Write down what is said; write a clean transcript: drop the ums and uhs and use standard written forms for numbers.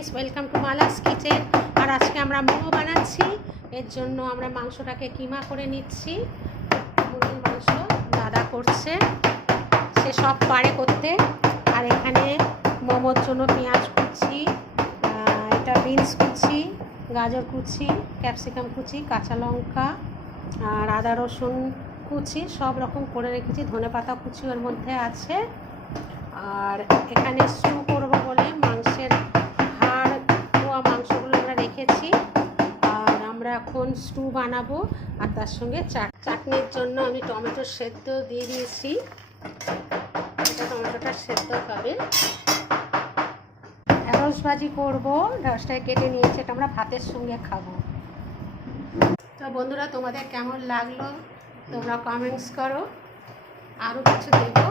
Friends, welcome to Mala's kitchen. আর আজকে আমরা মোমো বানাচ্ছি। এর জন্য আমরা মাংসটাকে কিমা করে নিচ্ছি। মুরগির মাংস দাদা করছে, সে সব পারে করতে। আর এখানে মোমোর জন্য পেঁয়াজ কুচি, এটা বিনস কুচি, গাজর কুচি, ক্যাপসিকাম কুচি, কাঁচা লঙ্কা আর আদা রসুন কুচি সব রকম করে রেখেছি। ধনেপাতা কুচি ওর মধ্যে আছে। আর এখানে স্টু করবো বলে মাংসের হাড় ধোয়া মাংসগুলো আমরা রেখেছি। আর আমরা এখন স্টু বানাবো। আর তার সঙ্গে চাটনির জন্য আমি টমেটো সেদ্ধ দিয়ে দিয়েছি। এটা টমেটোটা সেদ্ধ হবে। ঢ্যাঁড়স ভাজি করবো, ঢ্যাঁড়সটায় কেটে নিয়েছি, এটা আমরা ভাতের সঙ্গে খাবো। তো বন্ধুরা, তোমাদের কেমন লাগলো তোমরা কমেন্টস করো। আরও কিছু দেবো।